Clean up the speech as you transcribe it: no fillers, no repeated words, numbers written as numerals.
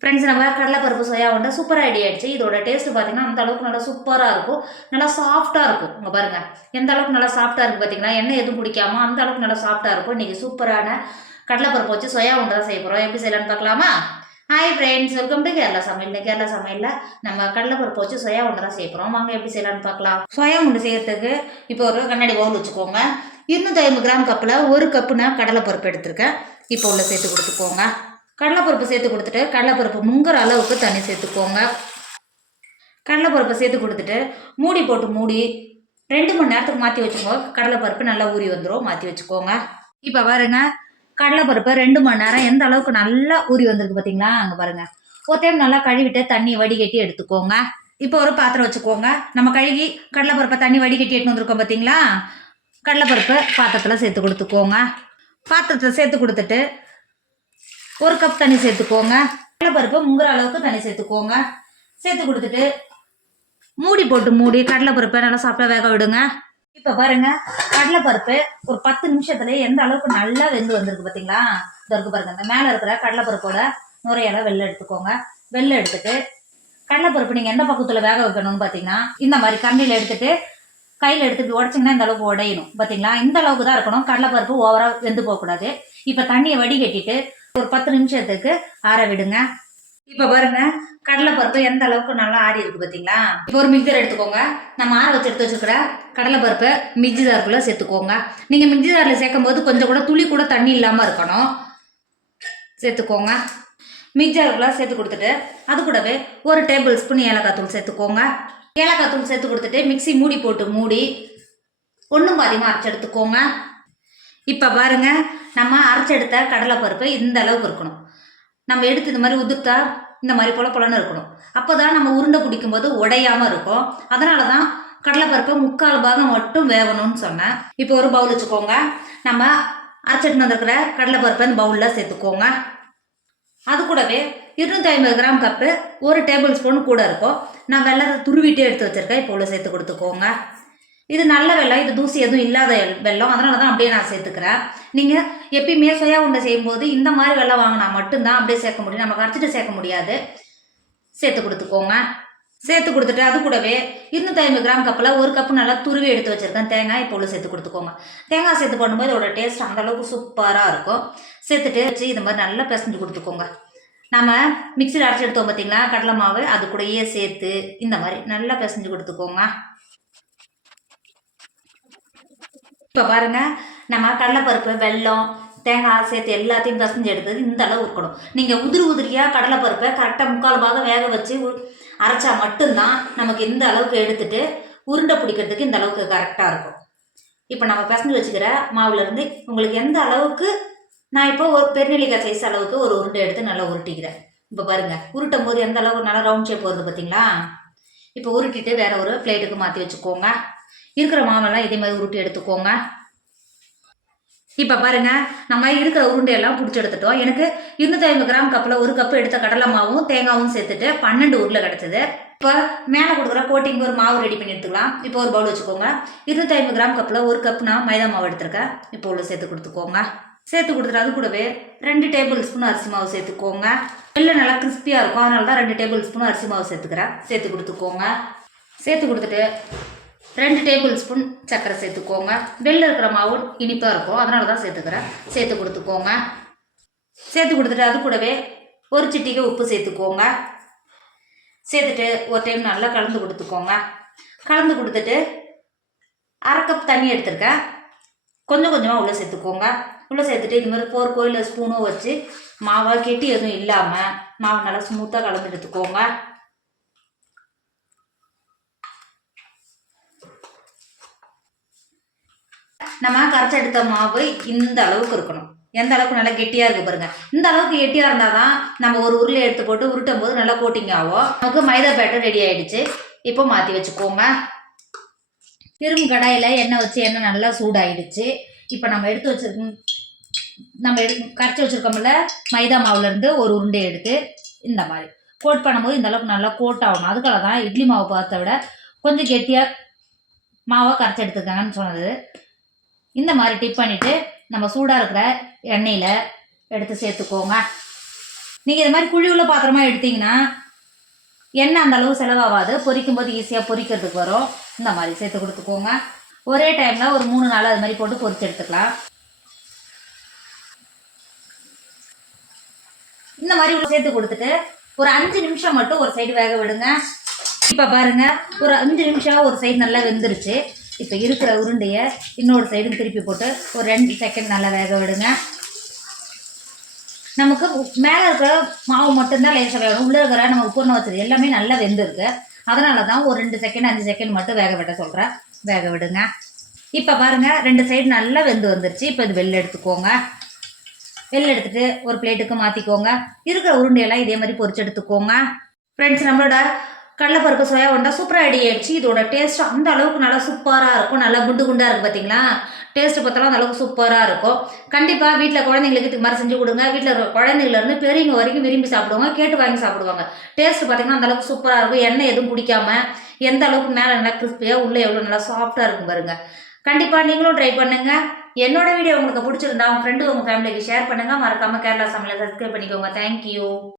Friends, நம்ம கடலைப்பருப்பு soya உருண்டை சூப்பராக ரெடி ஆயிடுச்சு. இதோட டேஸ்ட் பார்த்தீங்கன்னா அந்த அளவுக்கு நல்லா சூப்பராக இருக்கும். நல்லா சாஃப்டாக இருக்கும். இங்கே பாருங்க, எந்த அளவுக்கு நல்லா சாஃப்டாக இருக்குது பார்த்தீங்கன்னா, எண்ணெய் எதுவும் குடிக்காம அந்த அளவுக்கு நல்லா சாஃப்டாக இருக்கும். இன்றைக்கி சூப்பரான கடலைப்பருப்பு வச்சு சோயா உருண்டை தான் செய்ய போகிறோம். எப்படி செய்யலான்னு பார்க்கலாமா? Hi friends, welcome to Kerala சமையல். கேரளா சமையலில் நம்ம கடலைப்பருப்பு வச்சு சோயா உருண்டை தான் செய்ய போகிறோம். வாங்க எப்படி செய்யலான்னு பார்க்கலாம். சோயா உருண்டை செய்யறதுக்கு இப்போ ஒரு கண்ணாடி பவுல் வச்சுக்கோங்க. 250 கிராம் கப்பில் 1 கப்பு நான் கடலைப்பருப்பு எடுத்திருக்கேன். இப்போ உள்ள சேர்த்து கொடுத்துக்கோங்க. கடலைப்பருப்பு சேர்த்து கொடுத்துட்டு கடலைப்பருப்பு முங்குற அளவுக்கு தண்ணி சேர்த்துக்கோங்க. கடலைப்பருப்பை சேர்த்து கொடுத்துட்டு மூடி போட்டு மூடி 2 மணி நேரத்துக்கு மாற்றி வச்சுக்கோங்க. கடலைப்பருப்பு நல்லா ஊறி வந்துடும். மாற்றி வச்சுக்கோங்க. இப்போ பாருங்க, கடலைப்பருப்பு 2 மணி நேரம் எந்த அளவுக்கு நல்லா ஊறி வந்திருக்கு பார்த்தீங்களா? அங்கே பாருங்க. ஒரு டைம் நல்லா கழுவிட்டு தண்ணி வடிகட்டி எடுத்துக்கோங்க. இப்போ ஒரு பாத்திரம் வச்சுக்கோங்க. நம்ம கழுகி கடலைப்பருப்பை தண்ணி வடிகட்டி எடுத்து வந்திருக்கோம் பார்த்தீங்களா? கடலைப்பருப்பு பாத்திரத்தில் சேர்த்து கொடுத்துக்கோங்க. பாத்திரத்தில் சேர்த்து கொடுத்துட்டு 1 கப் தண்ணி சேர்த்துக்கோங்க. கடலைப்பருப்பு முங்குற அளவுக்கு தண்ணி சேர்த்துக்கோங்க. சேர்த்து கொடுத்துட்டு மூடி போட்டு மூடி கடலைப்பருப்பை நல்லா சாப்பிட்டா வேக விடுங்க. இப்போ பாருங்க, கடலைப்பருப்பு ஒரு 10 நிமிஷத்துல எந்த அளவுக்கு நல்லா வெந்து வந்திருக்கு பார்த்தீங்களா? இருக்கு பாருங்க. இந்த மேலே இருக்கிற கடலைப்பருப்போட நுரையெல்லாம் வெளில எடுத்துக்கோங்க. வெளில எடுத்துட்டு கடலைப்பருப்பு நீங்கள் எந்த பக்கத்தில் வேக வைக்கணும்னு பார்த்தீங்கன்னா, இந்த மாதிரி கண்ணியில் எடுத்துட்டு கையில் எடுத்துட்டு உடச்சிங்கன்னா இந்த அளவுக்கு உடையணும் பார்த்தீங்களா? இந்த அளவுக்கு தான் இருக்கணும். கடலைப்பருப்பு ஓவராக வெந்து போகக்கூடாது. இப்போ தண்ணியை வடிகட்டிட்டு ஒரு 10 நிமிஷத்துக்கு ஆற விடுங்க. இப்போ பாருங்க, கடலைப்பருப்பு எந்த அளவுக்கு நல்லா ஆறி இருக்கு பார்த்தீங்களா? இப்போ ஒரு மிக்சர் எடுத்துக்கோங்க. நம்ம ஆற வச்சு எடுத்து வச்சுக்கிற கடலைப்பருப்பை மிக்சி ஜாருக்குள்ளே சேர்த்துக்கோங்க. நீங்கள் மிக்சி ஜாரில் சேர்க்கும் போது கொஞ்சம் கூட துளி கூட தண்ணி இல்லாமல் இருக்கணும். சேர்த்துக்கோங்க. மிக்சி ஜாருக்குள்ளே சேர்த்து கொடுத்துட்டு அது கூடவே 1 டேபிள் ஸ்பூன் ஏலக்காய் தூள் சேர்த்துக்கோங்க. ஏலக்காய் தூள் சேர்த்து கொடுத்துட்டு மிக்சி மூடி போட்டு மூடி 1 பாதியமாக அரைச்சி எடுத்துக்கோங்க. இப்போ பாருங்க, நம்ம அரைச்செடுத்த கடலைப்பருப்பு இந்த அளவுக்கு இருக்கணும். நம்ம எடுத்து இந்த மாதிரி உதுத்தா இந்த மாதிரி பொலன்னு இருக்கணும். அப்போ தான் நம்ம உருண்டை பிடிக்கும்போது உடையாமல் இருக்கும். அதனால தான் கடலைப்பருப்பை 3/4 பாகம் மட்டும் வேகணும்னு சொன்னேன். இப்போ ஒரு பவுல் வச்சுக்கோங்க. நம்ம அரைச்சிட்டு வந்துருக்கிற கடலைப்பருப்பை இந்த பவுலில் சேர்த்துக்கோங்க. அது கூடவே 250 கிராம் கப்பு 1 டேபிள் ஸ்பூன் கூட இருக்கும். நான் வெள்ளத்தை துருவிட்டே எடுத்து வச்சுருக்கேன். இப்போ உள்ள சேர்த்து கொடுத்துக்கோங்க. இது நல்ல வெல்லம், இது தூசி எதுவும் இல்லாத வெல்லம். அதனால தான் அப்படியே நான் சேர்த்துக்கிறேன். நீங்கள் எப்பயுமே சோயா உருண்டை செய்யும்போது இந்த மாதிரி வெல்லம் வாங்கினா மட்டும்தான் அப்படியே சேர்க்க முடியும். நம்ம கரைச்சிட்டு சேர்க்க முடியாது. சேர்த்து கொடுத்துக்கோங்க. சேர்த்து கொடுத்துட்டு அது கூடவே 250 கிராம் கப்பில் 1 கப்பு நல்லா துருவி எடுத்து வச்சுருக்கேன் தேங்காய். இப்போ உள்ள சேர்த்து கொடுத்துக்கோங்க. தேங்காய் சேர்த்து பண்ணும்போது இதோட டேஸ்ட் அந்தளவுக்கு சூப்பராக இருக்கும். சேர்த்துட்டு வச்சு இது மாதிரி நல்லா பிசைஞ்சு கொடுத்துக்கோங்க. நம்ம மிக்சியில் அரைச்சி எடுத்தோம் பார்த்தீங்களா கடலை மாவு, அது கூடயே சேர்த்து இந்த மாதிரி நல்லா பிசைஞ்சு கொடுத்துக்கோங்க. இப்போ பாருங்கள், நம்ம கடலைப்பருப்பு வெல்லம் தேங்காய் சேர்த்து எல்லாத்தையும் பிசைஞ்சு எடுத்தது இந்த அளவு இருக்கணும். நீங்கள் உதிரியாக கடலைப்பருப்பை கரெக்டாக 3/4 பாகம் வேக வச்சு அரைச்சா மட்டும்தான் நமக்கு இந்த அளவுக்கு எடுத்துட்டு உருண்டை பிடிக்கிறதுக்கு இந்த அளவுக்கு கரெக்டாக இருக்கும். இப்போ நம்ம பிசைஞ்சு வச்சுக்கிற மாவுலேருந்து உங்களுக்கு எந்த அளவுக்கு, நான் இப்போ ஒரு பெருநெல்லிக்காய் சைஸ் அளவுக்கு ஒரு உருண்டை எடுத்து நல்லா உருட்டிக்கிறேன். இப்போ பாருங்கள், உருட்டும் போது எந்த அளவுக்கு நல்லா ரவுண்ட் ஷேப் வருது பார்த்தீங்களா? இப்போ உருட்டிட்டு வேற ஒரு பிளேட்டுக்கு மாற்றி வச்சுக்கோங்க. இருக்கிற மாவெல்லாம் இதே மாதிரி உருட்டி எடுத்துக்கோங்க. இப்போ பாருங்க, நம்ம இருக்கிற உருண்டையெல்லாம் பிடிச்சி எடுத்துட்டோம். எனக்கு 250 கிராம் கப்பில் 1 கப்பு எடுத்த கடலை மாவும் தேங்காயும் சேர்த்துட்டு 12 உருளை கிடச்சிது. இப்போ மேலே கொடுக்குற கோட்டிங் ஒரு மாவு ரெடி பண்ணி எடுத்துக்கலாம். இப்போ ஒரு பவுல் வச்சுக்கோங்க. 250 கிராம் கப்பில் 1 கப்பு நான் மைதா மாவு எடுத்திருக்கேன். இப்போ உள்ள சேர்த்து கொடுத்துக்கோங்க. சேர்த்து கொடுத்துட்டு அது கூடவே 2 டேபிள் ஸ்பூன் அரிசி மாவு சேர்த்துக்கோங்க. எல்லாம் நல்லா கிறிஸ்பியாக இருக்கும். அதனால தான் 2 டேபிள் ஸ்பூன் அரிசி மாவு சேர்த்துக்கிறேன். சேர்த்து கொடுத்துக்கோங்க. சேர்த்து கொடுத்துட்டு 2 டேபிள் ஸ்பூன் சர்க்கரை சேர்த்துக்கோங்க. வெளில இருக்கிற மாவு இனிப்பாக இருக்கும். அதனால தான் சேர்த்துக்கிறேன். சேர்த்து கொடுத்துக்கோங்க. சேர்த்து கொடுத்துட்டு அது கூடவே ஒரு சிட்டிகை உப்பு சேர்த்துக்கோங்க. சேர்த்துட்டு ஒரு டைம் நல்லா கலந்து கொடுத்துக்கோங்க. கலந்து கொடுத்துட்டு 1/2 கப் தண்ணி எடுத்துருக்கேன். கொஞ்சம் கொஞ்சமாக உள்ளே சேர்த்துக்கோங்க. உள்ளே சேர்த்துட்டு இது மாதிரி ஃபோர்க்கோ இல்லை ஸ்பூனோ வச்சு மாவாக கெட்டி எதுவும் இல்லாமல் மாவு நல்லா ஸ்மூத்தாக கலந்து எடுத்துக்கோங்க. நம்ம கரைச்சி எடுத்த மாவு இந்த அளவுக்கு இருக்கணும். எந்த அளவுக்கு நல்லா கெட்டியாக இருக்குது பாருங்கள். இந்த அளவுக்கு கெட்டியாக இருந்தால் தான் நம்ம ஒரு உருளை எடுத்து போட்டு உருட்டும் போது நல்லா கோட்டிங் ஆகும். நமக்கு மைதா பேட்டர் ரெடி ஆகிடுச்சு. இப்போ மாற்றி வச்சுக்கோங்க. திரும்ப கடாயில் எண்ணெய் வச்சு எண்ணெய் நல்லா சூடாகிடுச்சு. இப்போ நம்ம கரைச்சி வச்சுருக்கோம்ல மைதா மாவுலேருந்து ஒரு உருண்டை எடுத்து இந்த மாதிரி கோட் பண்ணும்போது இந்த அளவுக்கு நல்லா கோட் ஆகணும். அதுக்காக தான் இட்லி மாவு பார்த்த விட கொஞ்சம் கெட்டியாக மாவை கரைச்சி எடுத்துருக்காங்கன்னு சொன்னது. இந்த மாதிரி டிப் பண்ணிவிட்டு நம்ம சூடாக இருக்கிற எண்ணெயில் எடுத்து சேர்த்துக்கோங்க. நீங்கள் இது மாதிரி குழி உள்ள பாத்திரமா எடுத்தீங்கன்னா எண்ணெய் அந்த அளவு செலவாகாது, பொரிக்கும் போது ஈஸியாக பொரிக்கிறதுக்கு வரும். இந்த மாதிரி சேர்த்து கொடுத்துக்கோங்க. ஒரே டைமில் ஒரு 3 நாள் அது மாதிரி போட்டு பொரிச்சு எடுத்துக்கலாம். இந்த மாதிரி உள்ள சேர்த்து கொடுத்துட்டு ஒரு 5 நிமிஷம் மட்டும் ஒரு சைடு வேக விடுங்க. இப்போ பாருங்க, ஒரு 5 நிமிஷம் ஒரு சைடு நல்லா வெந்துருச்சு. இப்போ இருக்கிற உருண்டையை இன்னொரு சைடும் திருப்பி போட்டு ஒரு 2 செகண்ட் நல்லா வேக விடுங்க. நமக்கு மேலே இருக்கிற மாவு மட்டும்தான் லேசாக வேகணும், உள்ளே இருக்கிற நமக்கு பூர்ண வச்சது எல்லாமே நல்லா வெந்துருக்கு. அதனால தான் ஒரு 2 செகண்ட் 5 செகண்ட் மட்டும் வேக விட சொல்கிறேன். வேக விடுங்க. இப்போ பாருங்கள் 2 சைடு நல்லா வெந்து வந்துருச்சு. இப்போ இது வெளில எடுத்துக்கோங்க. வெளில எடுத்துகிட்டு ஒரு பிளேட்டுக்கு மாற்றிக்கோங்க. இருக்கிற உருண்டையெல்லாம் இதே மாதிரி பொரிச்சு எடுத்துக்கோங்க. ஃப்ரெண்ட்ஸ், நம்மளோட கடலைப்பருப்பு சோயா உருண்டை சூப்பராக ரெடி ஆகிடுச்சு. இதோட டேஸ்ட் அந்த அளவுக்கு நல்லா சூப்பராக இருக்கும். நல்லா குண்டு குண்டாக இருக்குது பார்த்தீங்களா? டேஸ்ட்டு பார்த்தாலும் அந்த அளவுக்கு சூப்பராக இருக்கும். கண்டிப்பாக வீட்டில் குழந்தைங்களுக்கு இது மாதிரி செஞ்சு கொடுங்க. வீட்டில் இருக்கிற குழந்தைங்கலேருந்து பெரியவங்க வரைக்கும் விரும்பி சாப்பிடுவாங்க, கேட்டு வாங்கி சாப்பிடுவாங்க. டேஸ்ட்டு பார்த்திங்கன்னா அந்த அளவுக்கு சூப்பராக இருக்கும். எண்ணெய் எதுவும் குடிக்காமல் எந்த அளவுக்கு மேலே நல்லா கிறிஸ்பியாக உள்ளே எவ்வளோ நல்லா சாஃப்டாக இருக்கும் பாருங்கள். கண்டிப்பாக நீங்களும் ட்ரை பண்ணுங்கள். என்னோட வீடியோ உங்களுக்கு பிடிச்சிருந்தா உங்கள் ஃப்ரெண்டு உங்கள் ஃபேமிலிக்கு ஷேர் பண்ணுங்கள். மறக்காமல் கேரளா சமையலை சப்ஸ்கிரைப் பண்ணிக்கோங்க. தேங்க்யூ.